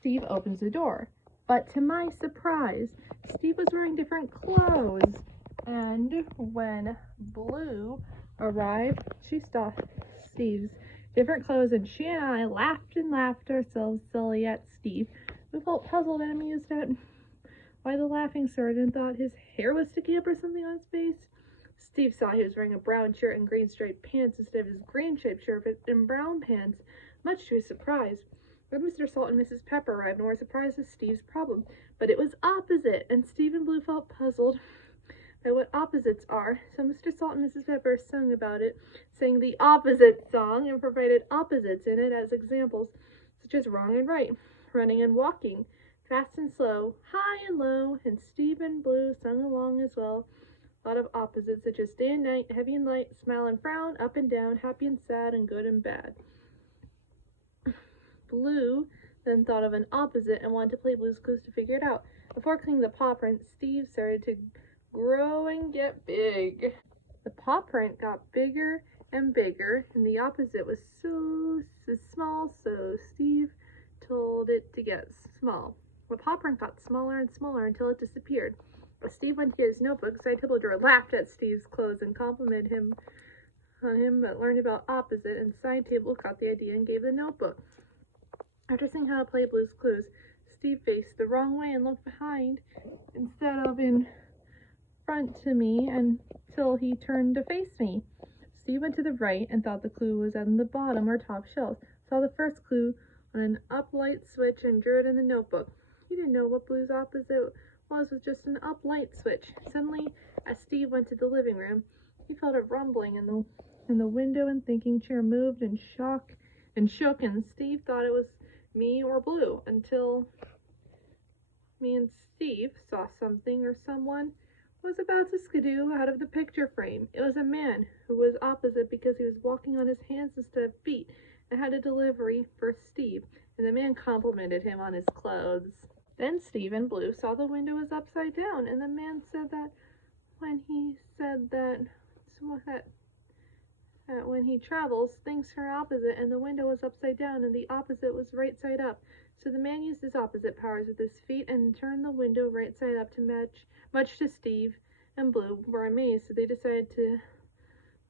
Steve opens the door. But to my surprise, Steve was wearing different clothes. And when Blue arrived, she saw Steve's different clothes, and she and I laughed and laughed ourselves silly at Steve. We felt puzzled and amused at why the laughing started and thought his hair was sticking up or something on his face. Steve saw he was wearing a brown shirt and green striped pants instead of his green striped shirt and brown pants, much to his surprise. Then Mr. Salt and Mrs. Pepper arrived and were surprised at Steve's problem, but it was opposite, and Steve and Blue felt puzzled by what opposites are. So Mr. Salt and Mrs. Pepper sung about it, sang the opposite song, and provided opposites in it as examples, such as wrong and right, running and walking, fast and slow, high and low, and Steve and Blue sung along as well. A lot of opposites, such as day and night, heavy and light, smile and frown, up and down, happy and sad, and good and bad. Blue then thought of an opposite and wanted to play Blue's Clues to figure it out. Before cleaning the paw print, Steve started to grow and get big. The paw print got bigger and bigger, and the opposite was so small, so Steve told it to get small. The paw print got smaller and smaller until it disappeared. As Steve went to get his notebook, Side Table Drawer laughed at Steve's clothes and complimented him on him, but learned about opposite, and Side Table caught the idea and gave the notebook. After seeing how to play Blue's Clues, Steve faced the wrong way and looked behind instead of in front to me until he turned to face me. Steve went to the right and thought the clue was on the bottom or top shelf. Saw the first clue on an up light switch and drew it in the notebook. He didn't know what Blue's opposite was just an up light switch. Suddenly, as Steve went to the living room, he felt a rumbling in the window and thinking chair moved and shook, and Steve thought it was me or Blue until me and Steve saw something or someone was about to skidoo out of the picture frame. It was a man who was opposite because he was walking on his hands instead of feet and had a delivery for Steve, and the man complimented him on his clothes. Then Steve and Blue saw the window was upside down, and the man said that when he when he travels, things turn opposite, and the window was upside down, and the opposite was right side up. So the man used his opposite powers with his feet and turned the window right side up to match, much to Steve and Blue were amazed, so they decided to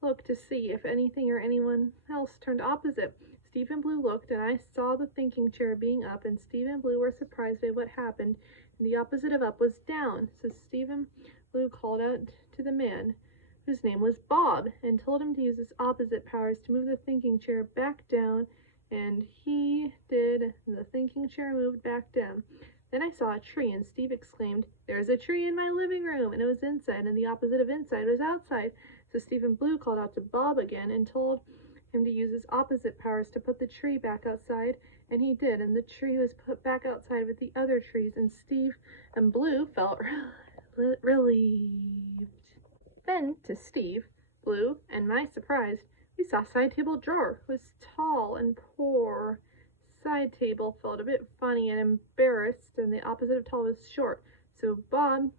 look to see if anything or anyone else turned opposite. Steve and Blue looked, and I saw the thinking chair being up, and Steve and Blue were surprised by what happened, and the opposite of up was down. So Steve and Blue called out to the man, whose name was Bob, and told him to use his opposite powers to move the thinking chair back down, and he did, and the thinking chair moved back down. Then I saw a tree, and Steve exclaimed, "There's a tree in my living room," and it was inside, and the opposite of inside was outside. So Steve and Blue called out to Bob again and told him to use his opposite powers to put the tree back outside, and he did, and the tree was put back outside with the other trees, and Steve and Blue felt relieved. Then, to Steve, Blue, and my surprise, we saw Side Table Drawer, who was tall and poor. Side Table felt a bit funny and embarrassed, and the opposite of tall was short. So Bob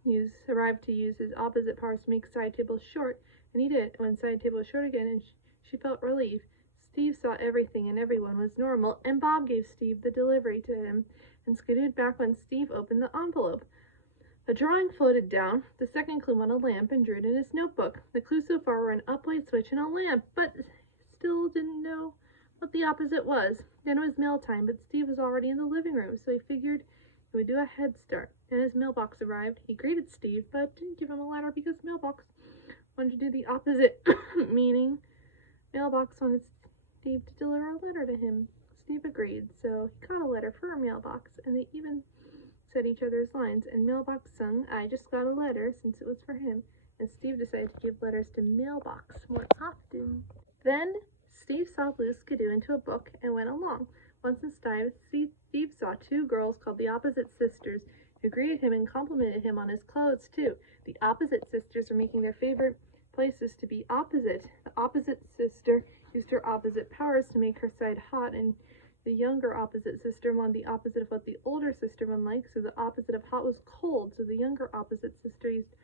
arrived to use his opposite powers to make Side Table short, and he did. When Side Table was short again, and she felt relief. Steve saw everything and everyone was normal, and Bob gave Steve the delivery to him and skidooed back when Steve opened the envelope. A drawing floated down, the second clue on a lamp, and drew it in his notebook. The clues so far were an uplight switch and a lamp, but still didn't know what the opposite was. Then it was mail time, but Steve was already in the living room, so he figured he would do a head start. Then his mailbox arrived. He greeted Steve, but didn't give him a letter because mailbox wanted to do the opposite, meaning mailbox wanted Steve to deliver a letter to him. Steve agreed, so he got a letter for a mailbox, and they even said each other's lines, and Mailbox sung, "I just got a letter," since it was for him, and Steve decided to give letters to Mailbox more often. Then Steve saw Blue skidoo into a book and went along. Once inside, Steve saw two girls called the Opposite Sisters, who greeted him and complimented him on his clothes, too. The Opposite Sisters were making their favorite places to be opposite. The Opposite Sister used her opposite powers to make her side hot, and the younger opposite sister wanted the opposite of what the older sister one liked, so the opposite of hot was cold, so the younger opposite sister used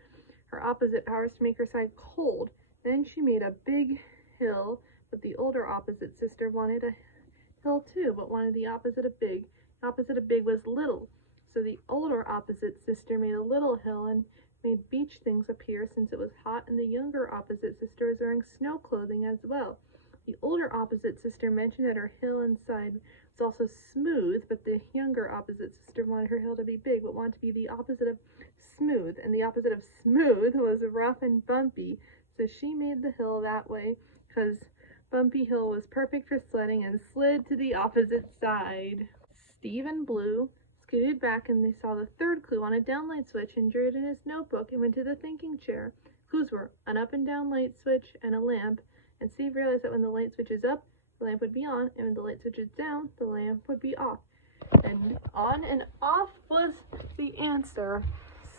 her opposite powers to make her side cold. Then she made a big hill, but the older opposite sister wanted a hill too, but wanted the opposite of big. Opposite of big was little. So the older opposite sister made a little hill and made beach things appear since it was hot, and the younger opposite sister was wearing snow clothing as well. The older opposite sister mentioned that her hill inside was also smooth, but the younger opposite sister wanted her hill to be big, but wanted to be the opposite of smooth, and the opposite of smooth was rough and bumpy, so she made the hill that way, because Bumpy Hill was perfect for sledding, and slid to the opposite side. Steve and Blue scooted back, and they saw the third clue on a downlight switch and drew it in his notebook and went to the thinking chair. Clues were an up and down light switch and a lamp, and Steve realized that when the light switch is up, the lamp would be on, and when the light switch is down, the lamp would be off. And on and off was the answer.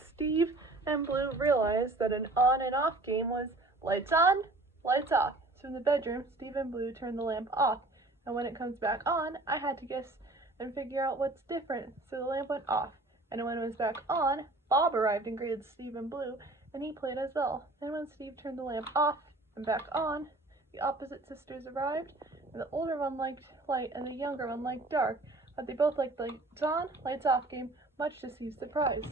Steve and Blue realized that an on and off game was lights on, lights off. So in the bedroom, Steve and Blue turned the lamp off, and when it comes back on, I had to guess and figure out what's different. So the lamp went off, and when it was back on, Bob arrived and greeted Steve and Blue, and he played as well. And when Steve turned the lamp off and back on, the opposite sisters arrived, and the older one liked light and the younger one liked dark, but they both liked the lights on, lights off game, much to Steve's surprise.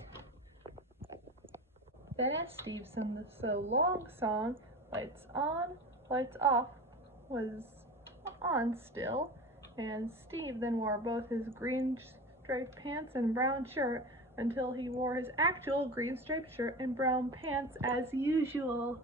Then as Steve sang the so long song, lights on, lights off was on still, and Steve then wore both his green striped pants and brown shirt until he wore his actual green striped shirt and brown pants as usual.